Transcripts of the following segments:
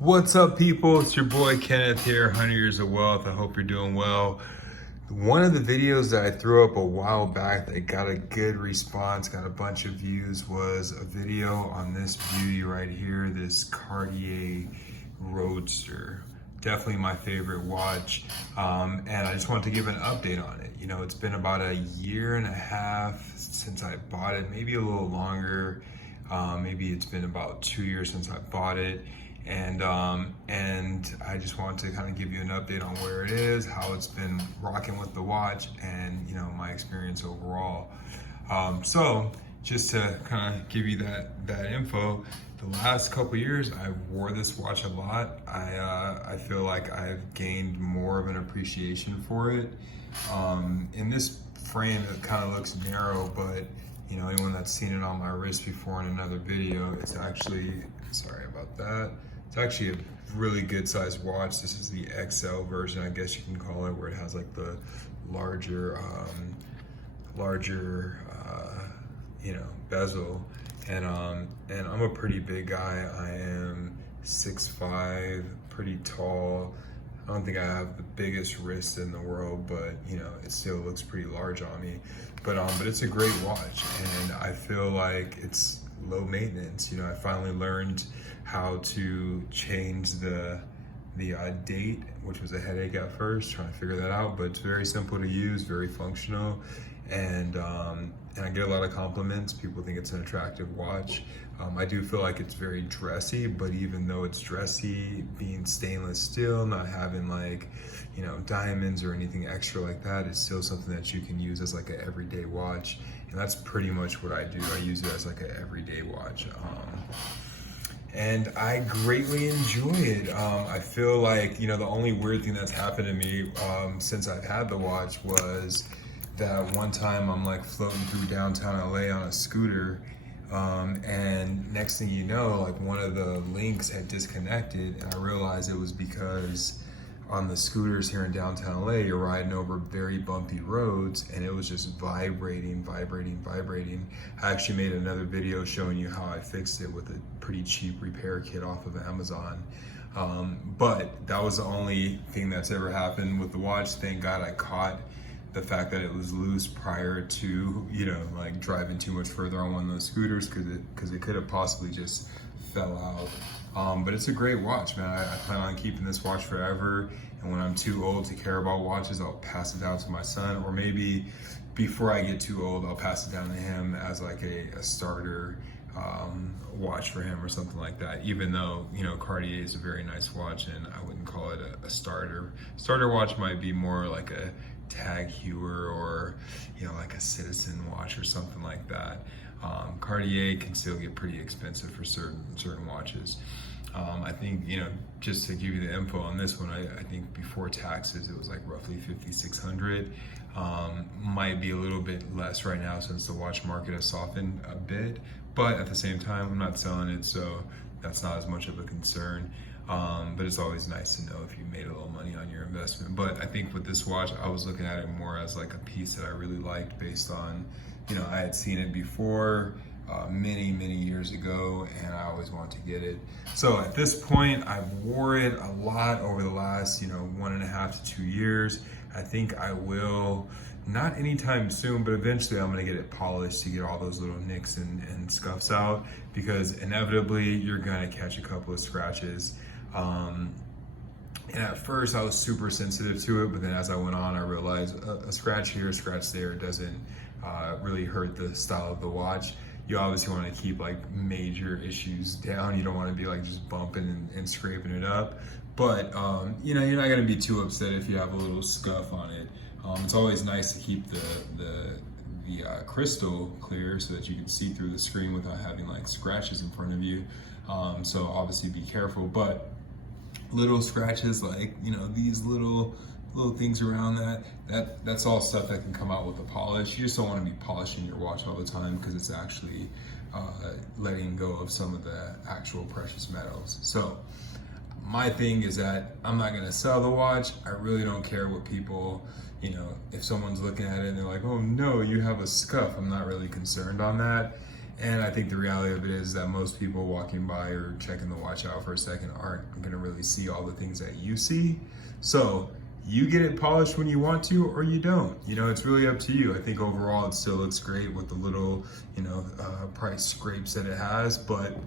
What's up, people? It's your boy Kenneth here, 100 Years of Wealth. I hope you're doing well. One of the videos that I threw up a while back that got a good response, got a bunch of views, was a video on this beauty right here, this Cartier Roadster. Definitely my favorite watch, and I just wanted to give an update on it. You know, it's been about a year and a half since I bought it, maybe a little longer. Maybe it's been about 2 years since I bought it. And I just want to kind of give you an update on where it is, how it's been rocking with the watch, and you know, my experience overall. So just to kind of give you that info, the last couple years I wore this watch a lot. I feel like I've gained more of an appreciation for it. In this frame it kind of looks narrow, but you know, anyone that's seen it on my wrist before in another video, it's actually, sorry about that, it's actually a really good sized watch. This is the XL version, I guess you can call it, where it has like the larger you know, bezel. And I'm a pretty big guy. I am 6'5", pretty tall. I don't think I have the biggest wrist in the world, but you know, it still looks pretty large on me. But it's a great watch, and I feel like it's low maintenance. You know, I finally learned how to change the date, which was a headache at first, trying to figure that out, but it's very simple to use, very functional, and I get a lot of compliments. People think it's an attractive watch. I do feel like it's very dressy, but even though it's dressy, being stainless steel, not having like, you know, diamonds or anything extra like that, is still something that you can use as like an everyday watch. And that's pretty much what I do. I use it as like an everyday watch. And I greatly enjoy it. I feel like, you know, the only weird thing that's happened to me since I've had the watch was that one time I'm like floating through downtown LA on a scooter, and next thing you know, like one of the links had disconnected, and I realized it was because on the scooters here in downtown LA, you're riding over very bumpy roads, and it was just vibrating. I actually made another video showing you how I fixed it with a pretty cheap repair kit off of Amazon. But that was the only thing that's ever happened with the watch. Thank God I caught the fact that it was loose prior to, you know, like driving too much further on one of those scooters, because it could have possibly just fell out. But it's a great watch, man. I plan on keeping this watch forever, and when I'm too old to care about watches, I'll pass it down to my son, or maybe before I get too old, I'll pass it down to him as like a starter watch for him or something like that. Even though, you know, Cartier is a very nice watch, and I wouldn't call it a starter. Starter watch might be more like a Tag Heuer, or you know, like a Citizen watch or something like that. Cartier can still get pretty expensive for certain watches. I think, you know, just to give you the info on this one, I think before taxes it was like roughly $5,600. Might be a little bit less right now since the watch market has softened a bit, but at the same time I'm not selling it, so that's not as much of a concern. But it's always nice to know if you made a little money on your investment. But I think with this watch, I was looking at it more as like a piece that I really liked, based on, you know, I had seen it before many years ago, and I always wanted to get it. So at this point, I've wore it a lot over the last, you know, 1.5 to 2 years. I think I will, not anytime soon, but eventually I'm gonna get it polished to get all those little nicks and scuffs out, because inevitably you're gonna catch a couple of scratches. And at first I was super sensitive to it, but then as I went on, I realized a scratch here, a scratch there doesn't really hurt the style of the watch. You obviously want to keep like major issues down. You don't want to be like just bumping and scraping it up. But you know, you're not gonna be too upset if you have a little scuff on it. It's always nice to keep the crystal clear so that you can see through the screen without having like scratches in front of you. So obviously be careful, but little scratches, like, you know, these little things around that's all stuff that can come out with the polish. You just don't want to be polishing your watch all the time, because it's actually letting go of some of the actual precious metals. So my thing is that I'm not going to sell the watch. I really don't care what people, you know, if someone's looking at it and they're like, oh no, you have a scuff, I'm not really concerned on that. And I think the reality of it is that most people walking by or checking the watch out for a second aren't gonna really see all the things that you see. So you get it polished when you want to, or you don't. You know, it's really up to you. I think overall it still looks great with the little, you know, price scrapes that it has, but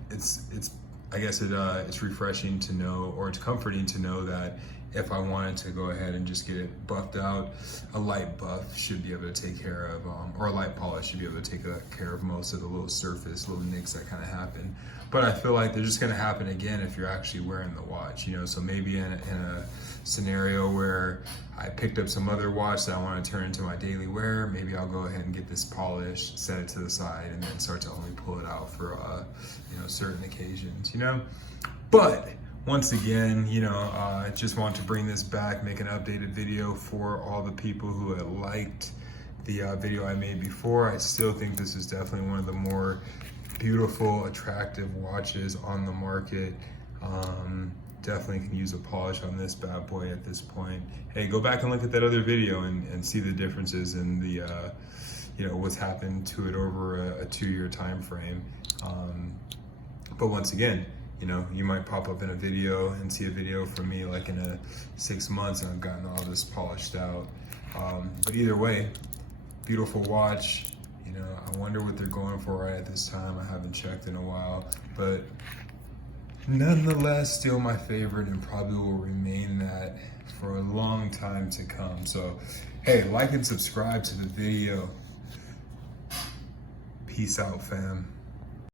I guess it's refreshing to know, or it's comforting to know that if I wanted to go ahead and just get it buffed out, a light buff should be able to take care of, or a light polish should be able to take care of most of the little surface, little nicks that kind of happen. But I feel like they're just gonna happen again if you're actually wearing the watch, you know? So maybe in a scenario where I picked up some other watch that I wanna turn into my daily wear, maybe I'll go ahead and get this polished, set it to the side, and then start to only pull it out for, you know, certain occasions, you know? But once again, you know, I just want to bring this back, make an updated video for all the people who had liked the video I made before. I still think this is definitely one of the more beautiful, attractive watches on the market. Definitely can use a polish on this bad boy at this point. Hey, go back and look at that other video and see the differences in the, you know, what's happened to it over a 2-year time frame. But once again, you know, you might pop up in a video and see a video from me like in 6 months and I've gotten all this polished out. But either way, beautiful watch. You know, I wonder what they're going for right at this time. I haven't checked in a while, but nonetheless, still my favorite and probably will remain that for a long time to come. So, hey, like and subscribe to the video. Peace out, fam.